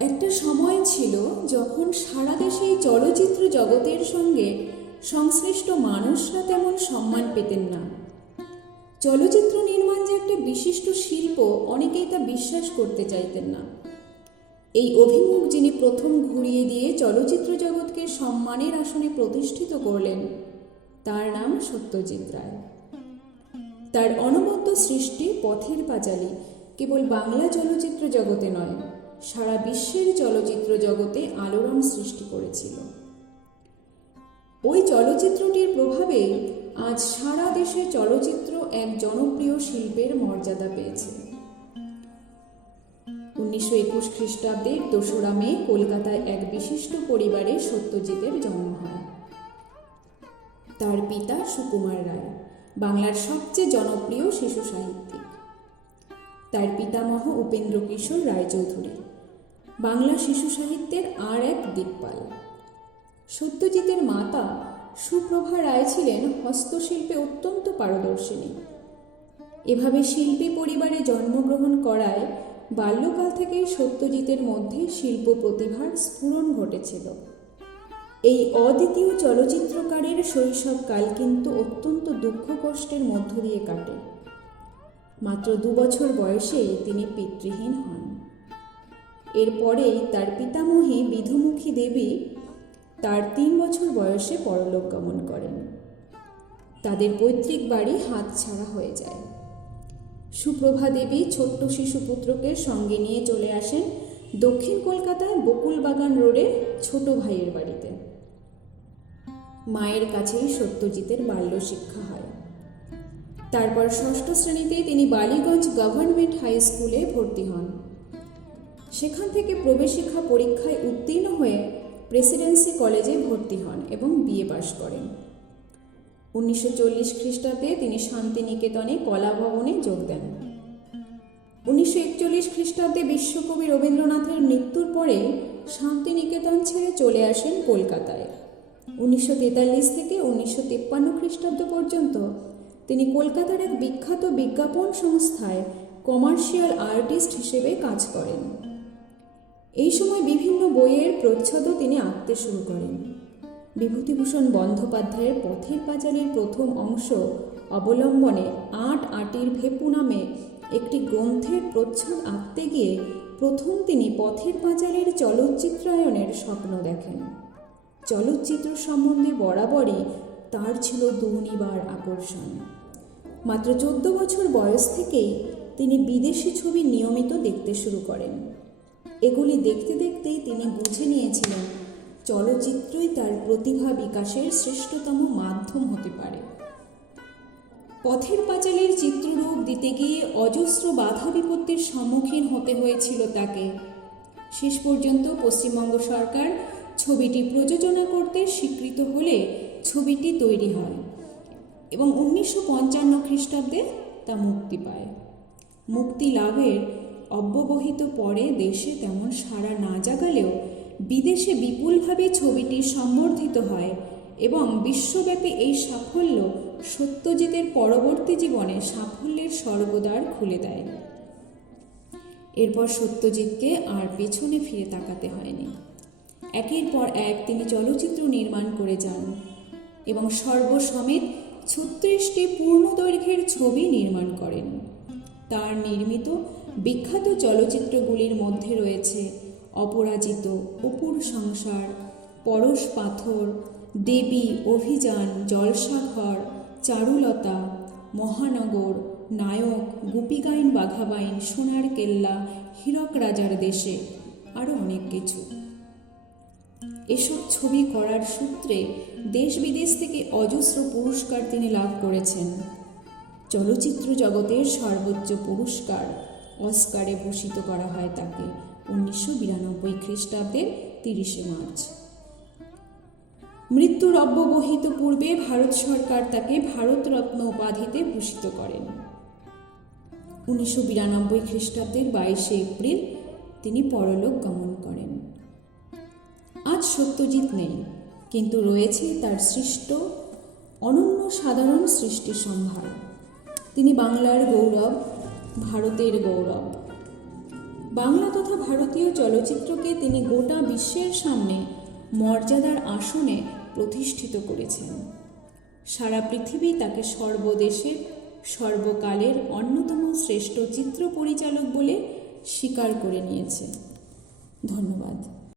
একটা সময় ছিল যখন সারা দেশেই চলচ্চিত্র জগতের সঙ্গে সংশ্লিষ্ট মানুষরা তেমন সম্মান পেতেন না। চলচ্চিত্র নির্মাণ যে একটা বিশিষ্ট শিল্প, অনেকেই তা বিশ্বাস করতে চাইতেন না। এই অভিমুখ যিনি প্রথম ঘুরিয়ে দিয়ে চলচ্চিত্র জগৎকে সম্মানের আসনে প্রতিষ্ঠিত করলেন, তার নাম সত্যজিৎ রায়। তার অনবদ্য সৃষ্টি পথের পাঁচালী, কেবল বাংলা চলচ্চিত্র জগতে নয় সারা বিশ্বের চলচ্চিত্র জগতে আলোড়ন সৃষ্টি করেছিল। ওই চলচ্চিত্রটির প্রভাবে আজ সারা দেশে চলচ্চিত্র এক জনপ্রিয় শিল্পের মর্যাদা পেয়েছে। উনিশশো একুশ খ্রিস্টাব্দের দোসরা মে কলকাতায় এক বিশিষ্ট পরিবারে সত্যজিতের জন্ম হয়। তার পিতা সুকুমার রায়, বাংলার সবচেয়ে জনপ্রিয় শিশু সাহিত্যিক। তার পিতামহ উপেন্দ্র কিশোর রায়চৌধুরী। বাংলা শিশু সাহিত্যের আর এক দিকপাল। সত্যজিতের মাতা সুপ্রভা রায় ছিলেন হস্তশিল্পে অত্যন্ত পারদর্শিনী। এভাবে শিল্পী পরিবারে জন্মগ্রহণ করায় বাল্যকাল থেকেই সত্যজিতের মধ্যে শিল্প প্রতিভার স্ফুরণ ঘটেছিল। এই অদ্বিতীয় চলচ্চিত্রকারের শৈশবকাল কিন্তু অত্যন্ত দুঃখ কষ্টের মধ্য দিয়ে কাটে। মাত্র দু বছর বয়সে তিনি পিতৃহীন হন। এরপরেই তার পিতামহী বিধুমুখী দেবী তার তিন বছর বয়সে পরলোক গমন করেন। তাদের পৈতৃক বাড়ি হাত ছাড়া হয়ে যায়। সুপ্রভা দেবী ছোট্ট শিশুপুত্রকে সঙ্গে নিয়ে চলে আসেন দক্ষিণ কলকাতায় বকুলবাগান রোডের ছোট ভাইয়ের বাড়িতে। মায়ের কাছেই সত্যজিতের বাল্য শিক্ষা হয়। তারপর ষষ্ঠ শ্রেণীতে তিনি বালিগঞ্জ গভর্নমেন্ট হাই স্কুলে ভর্তি হন। সেখান থেকে প্রবেশিক্ষা পরীক্ষায় উত্তীর্ণ হয়ে প্রেসিডেন্সি কলেজে ভর্তি হন এবং বিএ পাশ করেন। উনিশশো চল্লিশ খ্রিস্টাব্দে তিনি শান্তিনিকেতনে কলা ভবনে যোগ দেন। উনিশশো একচল্লিশ খ্রিস্টাব্দে বিশ্বকবি রবীন্দ্রনাথের মৃত্যুর পরে শান্তিনিকেতন ছেড়ে চলে আসেন কলকাতায়। উনিশশো তেতাল্লিশ থেকে উনিশশো তেপ্পান্ন খ্রিস্টাব্দ পর্যন্ত তিনি কলকাতার এক বিখ্যাত বিজ্ঞাপন সংস্থায় কমার্শিয়াল আর্টিস্ট হিসেবে কাজ করেন। এই সময় বিভিন্ন বইয়ের প্রচ্ছদও তিনি আঁকতে শুরু করেন। বিভূতিভূষণ বন্দ্যোপাধ্যায়ের পথের পাঁচালীর প্রথম অংশ অবলম্বনে আট আটির ভেপু নামে একটি গ্রন্থের প্রচ্ছদ আঁকতে গিয়ে প্রথম তিনি পথের পাঁচালীর চলচ্চিত্রায়নের স্বপ্ন দেখেন। চলচ্চিত্র সম্বন্ধে বরাবরই তার ছিল দুর্নিবার আকর্ষণ। মাত্র চোদ্দ বছর বয়স থেকেই তিনি বিদেশি ছবি নিয়মিত দেখতে শুরু করেন। এগুলি দেখতে দেখতেই তিনি বুঝে নিয়েছিলেন, চলচ্চিত্রই তার প্রতিভা বিকাশের শ্রেষ্ঠতম মাধ্যম হতে পারে। পথের পাঁচালীর চিত্ররূপ দিতে গিয়ে অজস্র বাধা বিপত্তির সম্মুখীন হতে হয়েছিল তাকে। শেষ পর্যন্ত পশ্চিমবঙ্গ সরকার ছবিটি প্রযোজনা করতে স্বীকৃত হলে ছবিটি তৈরি হয় এবং উনিশশো পঞ্চান্ন খ্রিস্টাব্দে তা মুক্তি পায়। মুক্তি লাভের অব্যবহিত পরে দেশে তেমন সাড়া না জাগালেও বিদেশে বিপুলভাবে ছবিটি সম্বর্ধিত হয় এবং বিশ্বব্যাপী এই সাফল্য সত্যজিতের পরবর্তী জীবনে সাফল্যের স্বর্গদ্বার খুলে দেয়। এরপর সত্যজিৎকে আর পেছনে ফিরে তাকাতে হয়নি। একের পর এক তিনি চলচ্চিত্র নির্মাণ করে যান এবং সর্বসমেত ছত্রিশটি পূর্ণ দৈর্ঘ্যের ছবি নির্মাণ করেন। তার নির্মিত বিখ্যাত চলচ্চিত্রগুলির মধ্যে রয়েছে অপরাজিত অপুর সংসার, পরশ পাথর, দেবী অভিযান, জলসাঘর, চারুলতা, মহানগর, নায়ক গোপীগাইন বাঘাবাইন, সোনার কেল্লা, হীরক রাজার দেশে আরও অনেক কিছু। এসব ছবি করার সূত্রে দেশ বিদেশ থেকে অজস্র পুরস্কার তিনি লাভ করেছেন। চলচ্চিত্র জগতের সর্বোচ্চ পুরস্কার অস্কারে ভূষিত করা হয় তাকে উনিশশো বিরানব্বই খ্রিস্টাব্দের তিরিশে মার্চ। মৃত্যুর অব্যবহিত পূর্বে ভারত সরকার তাকে ভারতরত্ন উপাধিতে ভূষিত করেন। উনিশশো বিরানব্বই খ্রিস্টাব্দের বাইশে এপ্রিল তিনি পরলোক গমন করেন। আজ সত্যজিৎ নেই, কিন্তু রয়েছে তার সৃষ্ট অনন্য সাধারণ সৃষ্টি সম্ভার তিনি বাংলার গৌরব, ভারতের গৌরব। বাংলা তথা ভারতীয় চলচ্চিত্রকে তিনি গোটা বিশ্বের সামনে মর্যাদার আসনে প্রতিষ্ঠিত করেছেন। সারা পৃথিবী তাকে সর্বদেশের, সর্বকালের অন্যতম শ্রেষ্ঠ চিত্র পরিচালক বলে স্বীকার করে নিয়েছে। ধন্যবাদ।